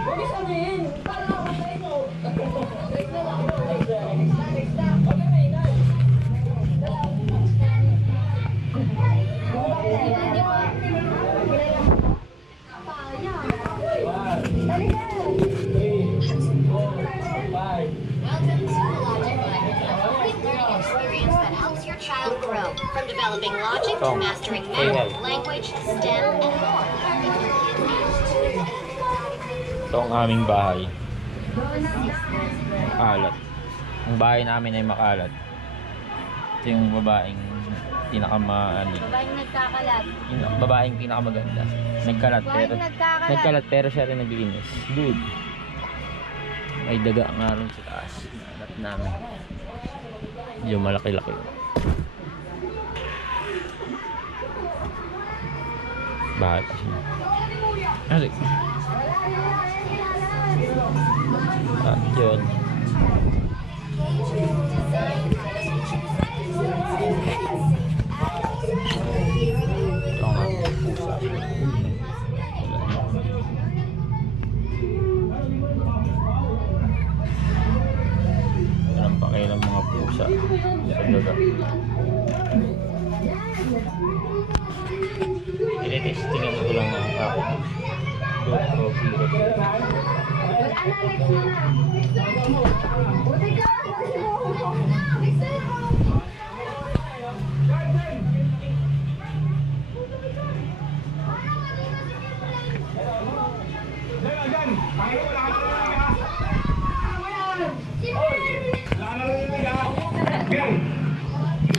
Huwag sabihin. Para makapatay mo. Next na lang. Next na. From developing logic to mastering math, language, STEM, and more. Ito ang aming bahay. Alat. Ang bahay namin ay makalat. Ito yung babaeng Babaeng nagkakalat. yung babaeng pinakamaganda. Nagkalat pero siya rin naglinis. Good. May daga nga rin sa taas. Alat namin. Medyo malaki-laki. Bahay pa siya. Alik. At yun. Ito nga pusa. Yan ang pakilang mga pusa sa daga. Tinitestingan ko lang ng ako.